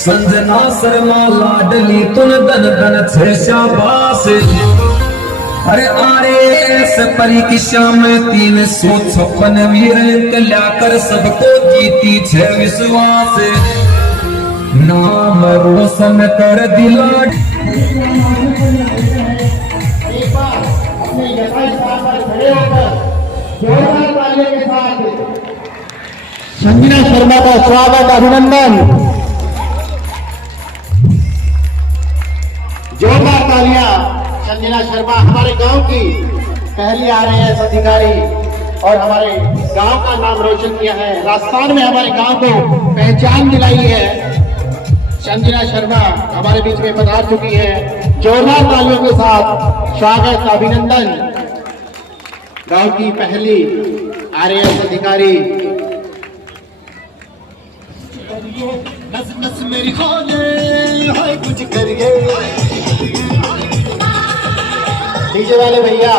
संजना शर्मा लाडली तुन धन धन छे शाबाश। अरे RAS परीक्षा में 356 वीर कल्याकर सबको जीती छे विश्वास। नाम रोशन कर दिला। एक बार अपने यथार्थ स्थान पर खड़े होकर जोरदार तालियों के साथ संजना शर्मा का स्वागत अभिनंदन। जोरदार तालियां। संजना शर्मा हमारे गांव की पहली RAS अधिकारी और हमारे गांव का नाम रोशन किया है, राजस्थान में हमारे गांव को पहचान दिलाई है। संजना शर्मा हमारे बीच में पधार चुकी है। जोरदार तालियों के साथ स्वागत अभिनंदन। गांव की पहली RAS अधिकारी। नस नस मेरी खोले हाय कुछ करिए। डीजे वाले भैया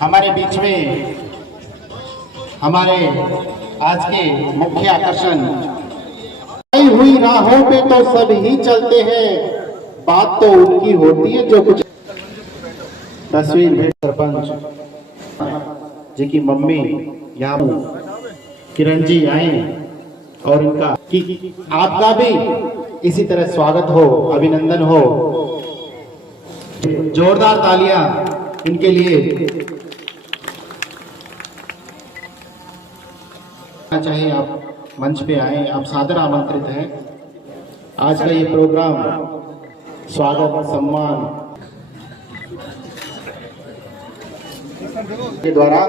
हमारे बीच में हमारे आज के मुख्य आकर्षण। आई हुई राहों पे तो सब ही चलते हैं, बात तो उनकी होती है जो कुछ। तस्वीर में सरपंच जी की मम्मी यहाँ किरण जी आए और इनका कि आपका भी इसी तरह स्वागत हो, अभिनंदन हो। जोरदार तालियां इनके लिए चाहे। आप मंच पे आए, आप सादर आमंत्रित हैं। आज का ये प्रोग्राम स्वागत सम्मान के द्वारा,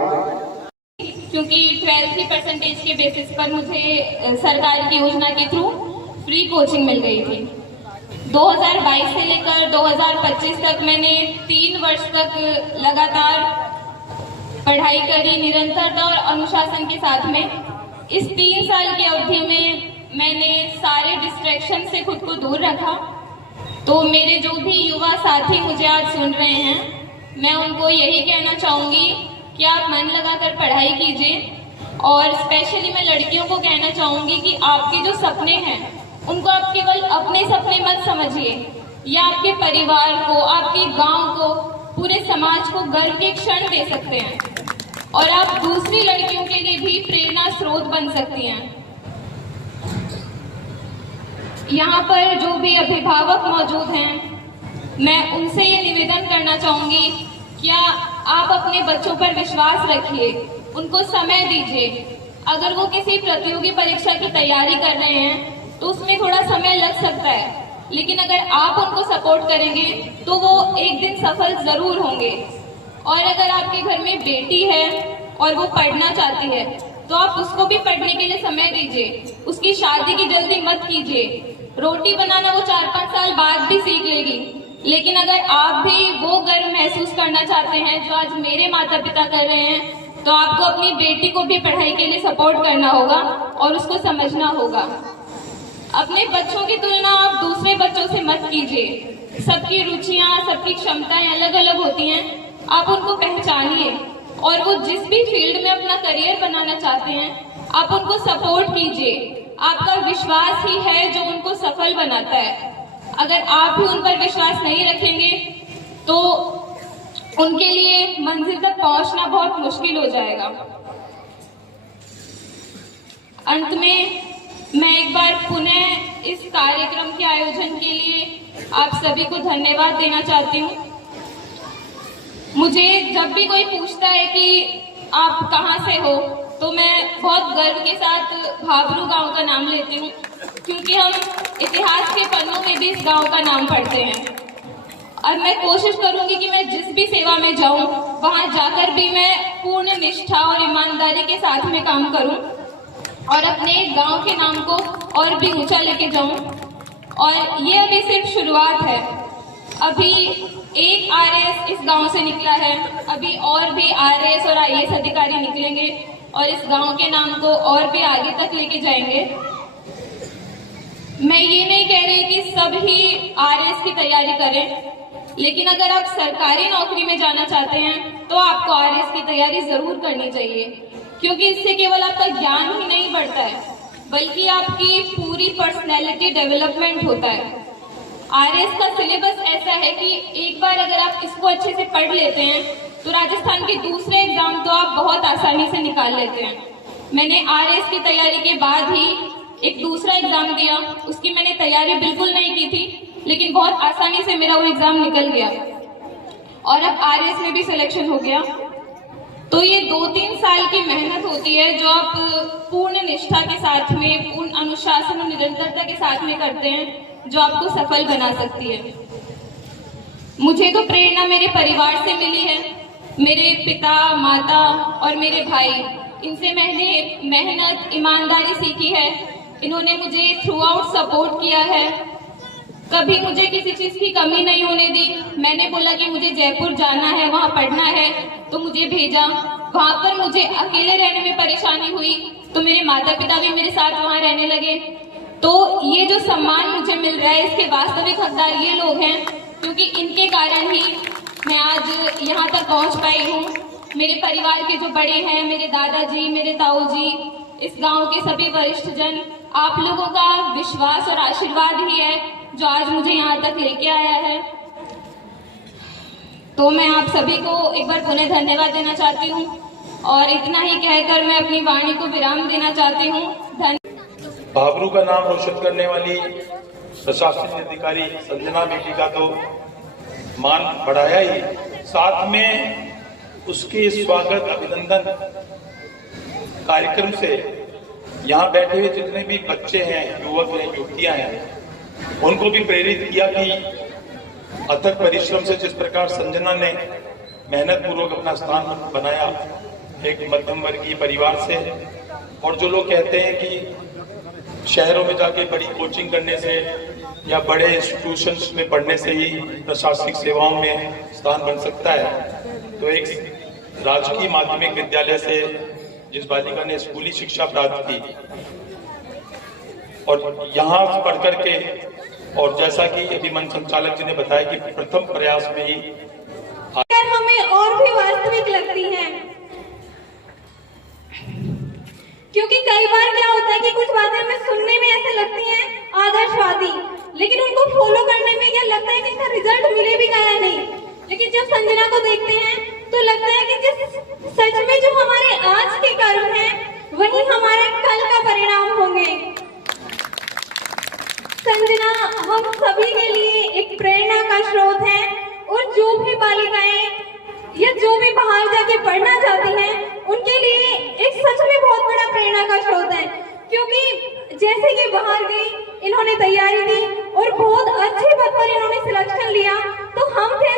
क्योंकि 12th की परसेंटेज के बेसिस पर मुझे सरकार की योजना के थ्रू फ्री कोचिंग मिल गई थी। 2022 से लेकर 2025 तक मैंने 3 वर्ष तक लगातार पढ़ाई करी, निरंतरता और अनुशासन के साथ में। इस 3 साल की अवधि में मैंने सारे डिस्ट्रैक्शन से खुद को दूर रखा। तो मेरे जो भी युवा साथी मुझे आज सुन रहे हैं, मैं उनको यही कहना चाहूँगी कि आप मन लगाकर पढ़ाई कीजिए। और स्पेशली मैं लड़कियों को कहना चाहूँगी कि आपके जो सपने हैं उनको आप केवल अपने सपने मत समझिए, या आपके परिवार को, आपके गांव को, पूरे समाज को गर्व के क्षण दे सकते हैं और आप दूसरी लड़कियों के लिए भी प्रेरणा स्रोत बन सकती हैं। यहाँ पर जो भी अभिभावक मौजूद हैं, मैं उनसे ये निवेदन करना चाहूँगी, क्या आप अपने बच्चों पर विश्वास रखिए, उनको समय दीजिए। अगर वो किसी प्रतियोगी परीक्षा की तैयारी कर रहे हैं तो उसमें थोड़ा समय लग सकता है, लेकिन अगर आप उनको सपोर्ट करेंगे तो वो एक दिन सफल जरूर होंगे। और अगर आपके घर में बेटी है और वो पढ़ना चाहती है तो आप उसको भी पढ़ने के लिए समय दीजिए, उसकी शादी की जल्दी मत कीजिए। रोटी बनाना वो 4-5 साल बाद भी सीख लेगी, लेकिन अगर आप भी वो गर्व महसूस करना चाहते हैं जो आज मेरे माता पिता कर रहे हैं, तो आपको अपनी बेटी को भी पढ़ाई के लिए सपोर्ट करना होगा और उसको समझना होगा। अपने बच्चों की तुलना आप दूसरे बच्चों से मत कीजिए। सबकी रुचियां, सबकी क्षमताएं अलग अलग होती हैं, आप उनको पहचानिए और वो जिस भी फील्ड में अपना करियर बनाना चाहते हैं आप उनको सपोर्ट कीजिए। आपका विश्वास ही है जो उनको सफल बनाता है। अगर आप भी उन पर विश्वास नहीं रखेंगे तो उनके लिए मंजिल तक पहुंचना बहुत मुश्किल हो जाएगा। अंत में मैं एक बार पुनः इस कार्यक्रम के आयोजन के लिए आप सभी को धन्यवाद देना चाहती हूँ। मुझे जब भी कोई पूछता है कि आप कहाँ से हो, तो मैं बहुत गर्व के साथ भाबरू गांव का नाम लेती हूँ, क्योंकि हम इतिहास के पन्नों में भी इस गांव का नाम पढ़ते हैं। और मैं कोशिश करूंगी कि मैं जिस भी सेवा में जाऊं वहां जाकर भी मैं पूर्ण निष्ठा और ईमानदारी के साथ में काम करूं और अपने गांव के नाम को और भी ऊंचा लेके जाऊं। और ये अभी सिर्फ शुरुआत है। अभी एक RAS इस गांव से निकला है, अभी और भी RAS और IAS अधिकारी निकलेंगे और इस गांव के नाम को और भी आगे तक लेके जाएंगे। मैं ये नहीं कह रही कि सभी RAS की तैयारी करें, लेकिन अगर आप सरकारी नौकरी में जाना चाहते हैं तो आपको RAS की तैयारी जरूर करनी चाहिए, क्योंकि इससे केवल आपका ज्ञान ही नहीं बढ़ता है बल्कि आपकी पूरी पर्सनैलिटी डेवलपमेंट होता है। आरएएस का सिलेबस ऐसा है कि एक बार अगर आप इसको अच्छे से पढ़ लेते हैं तो राजस्थान के दूसरे एग्जाम तो आप बहुत आसानी से निकाल लेते हैं। मैंने आरएएस की तैयारी के बाद ही एक दूसरा एग्जाम दिया, उसकी मैंने तैयारी बिल्कुल नहीं की थी, लेकिन बहुत आसानी से मेरा वो एग्जाम निकल गया और अब आरएएस में भी सिलेक्शन हो गया। तो ये 2-3 साल की मेहनत होती है जो आप पूर्ण निष्ठा के साथ में, पूर्ण अनुशासन और निरंतरता के साथ में करते हैं, जो आपको सफल बना सकती है। मुझे तो प्रेरणा मेरे परिवार से मिली है, मेरे पिता, माता और मेरे भाई, इनसे मैंने मेहनत, ईमानदारी सीखी है। इन्होंने मुझे थ्रू आउट सपोर्ट किया है, कभी मुझे किसी चीज की कमी नहीं होने दी। मैंने बोला कि मुझे जयपुर जाना है, वहाँ पढ़ना है, तो मुझे भेजा। वहाँ पर मुझे अकेले रहने में परेशानी हुई तो मेरे माता पिता भी मेरे साथ वहाँ रहने लगे। तो ये जो सम्मान मुझे मिल रहा है इसके वास्तविक हकदार ये लोग हैं, क्योंकि इनके कारण ही मैं आज यहाँ तक पहुँच पाई हूँ। मेरे परिवार के जो बड़े हैं, मेरे दादाजी, मेरे ताऊ जी, इस गांव के सभी वरिष्ठ जन, आप लोगों का विश्वास और आशीर्वाद ही है जो आज मुझे यहाँ तक लेके आया है। तो मैं आप सभी को एक बार पुनः धन्यवाद देना चाहती हूँ और इतना ही कहकर मैं अपनी वाणी को विराम देना चाहती हूँ। भाबरू का नाम रोशन करने वाली प्रशासनिक अधिकारी संजना बेटी का तो मान बढ़ाया ही, साथ में उसके स्वागत अभिनंदन कार्यक्रम से यहाँ बैठे हुए जितने भी बच्चे हैं, युवक हैं, युवतियां हैं, उनको भी प्रेरित किया कि अथक परिश्रम से जिस प्रकार संजना ने मेहनत पूर्वक अपना स्थान बनाया एक मध्यम वर्गीय परिवार से, और जो लोग कहते हैं कि शहरों में जाके बड़ी कोचिंग करने से या बड़े इंस्टीट्यूशंस में पढ़ने से ही प्रशासनिक सेवाओं में स्थान बन सकता है, तो एक राजकीय माध्यमिक विद्यालय से जिस बालिका ने स्कूली शिक्षा प्राप्त की और यहाँ पढ़ करके, और जैसा कि अभी मंच संचालक जी ने बताया कि प्रथम प्रयास में ही हमें और भी वास्तविक लगती हैं, क्योंकि कई बार क्या होता है कि कुछ बातें हमें सुनने में ऐसे लगती हैं आदर्शवादी, लेकिन उनको फॉलो करने में यह लगता है कि इसका रिजल्ट मिले भी गया नहीं। लेकिन जब संजना को देखते हैं तो लगता है कि जिस सच में जो हमारे आज के कर्म हैं वही हमारे कल का परिणाम होंगे। संजना हम सभी के लिए एक प्रेरणा का स्रोत है, और जो भी बालिकाएं या जो भी बाहर जाके पढ़ना चाहती हैं उनके लिए एक सच में बहुत बड़ा प्रेरणा का स्रोत है, क्योंकि जैसे कि बाहर गई, इन्होंने तैयारी की और बहुत अच्छे पद पर इन्होंने सिलेक्शन लिया, तो हम थे